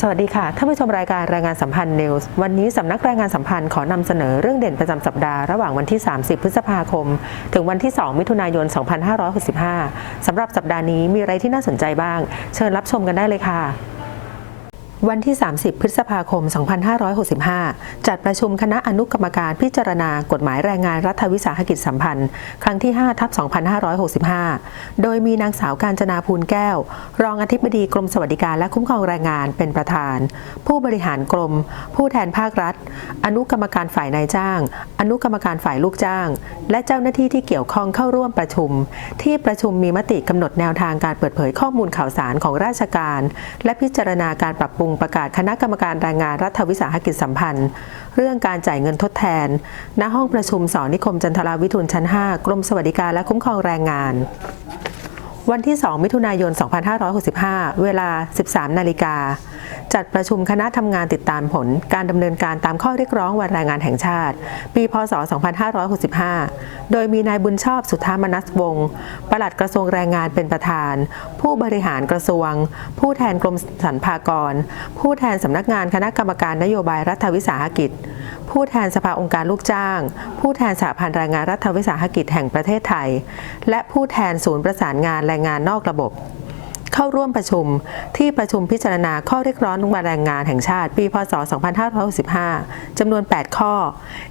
สวัสดีค่ะท่านผู้ชมรายการรายงานสัมพันธ์นิวส์วันนี้สำนักรายงานสัมพันธ์ขอนำเสนอเรื่องเด่นประจำสัปดาห์ระหว่างวันที่ 30 พฤษภาคม ถึงวันที่ 2 มิถุนายน 2565สำหรับสัปดาห์นี้มีอะไรที่น่าสนใจบ้าง เชิญรับชมกันได้เลยค่ะ วันที่ 30 พฤษภาคม 2565 จัดประชุมคณะอนุกรรมการพิจารณากฎหมายแรงงานรัฐวิสาหกิจสัมพันธ์ ครั้งที่ 5 ทับ 2565 โดยมีนางสาวการจนาภูลแก้ว รองอธิบดีกรมสวัสดิการและคุ้มครองแรงงานเป็นประธาน ผู้บริหารกรม ผู้แทนภาครัฐ อนุกรรมการฝ่ายนายจ้าง อนุกรรมการฝ่ายลูกจ้าง และเจ้าหน้าที่ที่เกี่ยวข้องเข้าร่วมประชุม ที่ประชุมมีมติกำหนดแนวทางการเปิดเผยข้อมูลข่าวสารของราชการ และพิจารณาการปรับปรุงประกาศคณะกรรมการแรงงานรัฐวิสาหกิจสัมพันธ์ เรื่องการจ่ายเงินทดแทน ณห้องประชุมสอนนิคมจันทราวิทูลชั้น 5 กรมสวัสดิการและคุ้มครองแรงงาน วันที่ 2 มิถุนายน 2565 เวลา 13 นาฬิกา จัดประชุมคณะทำงานติดตามผล การดำเนินการตามข้อเรียกร้องวันแรงงานแห่งชาติ ปี พศ 2565 โดยมีนายบุญชอบสุธามนัสวงศ์ปลัดกระทรวงแรงงานเป็นประธาน ผู้บริหารกระทรวง ผู้แทนกรมสรรพากร ผู้แทนสำนักงานคณะกรรมการนโยบายรัฐวิสาหกิจ ผู้แทนสภาองค์การลูกจ้าง ผู้แทนสหพันธ์แรงงานรัฐวิสาหกิจแห่งประเทศไทย และผู้แทนศูนย์ประสานงานแรงงานนอกระบบ เข้าร่วมประชุมที่ประชุมพิจารณาข้อเรียกร้องวันแรงงานแห่งชาติ ปี พศ 2565จำนวน 8 ข้อ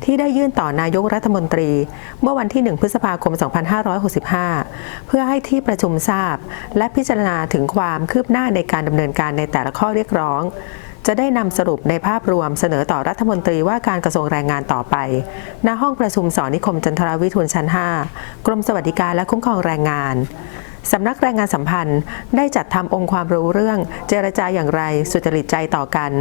ที่ได้ยื่นต่อนายกรัฐมนตรี เมื่อวันที่ 1 พฤษภาคม 2565 เพื่อให้ที่ประชุมทราบ และพิจารณาถึงความคืบหน้าในการดำเนินการในแต่ละข้อเรียกร้อง จะได้นำสรุปในภาพรวมเสนอต่อรัฐมนตรีว่าการกระทรวงแรงงานต่อไป ณ ห้องประชุมสอนนิคมจันทรวิทูลชั้น 5 กรมสวัสดิการและคุ้มครองแรงงานสำนักแรงงานสัมพันธ์ได้จัดทำองค์ความรู้เรื่อง เจรจาอย่างไร สุจริตใจต่อกัน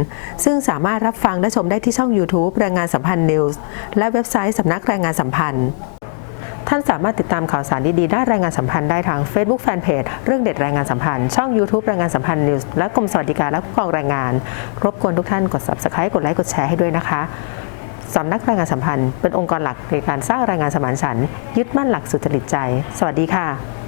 ซึ่งสามารถรับฟังและชมได้ที่ช่อง YouTube แรงงานสัมพันธ์นิวส์และเว็บไซต์สำนักแรงงานสัมพันธ์ ท่านสามารถติดตามข่าวสารดีๆด้านแรงงานสัมพันธ์ได้ทาง Facebook Fanpage เรื่องเด็ดแรงงานสัมพันธ์ ช่อง YouTube แรงงานสัมพันธ์นิวส์และกรมสวัสดิการและผู้กองแรงงาน รบกวนทุกท่านกด Subscribe กดไลค์กดแชร์ให้ด้วยนะคะสำนักแรงงานสัมพันธ์เป็นองค์กรหลักในการสร้างแรงงานสมานฉันท์ยึดมั่นหลักสุจริตใจ สวัสดีค่ะ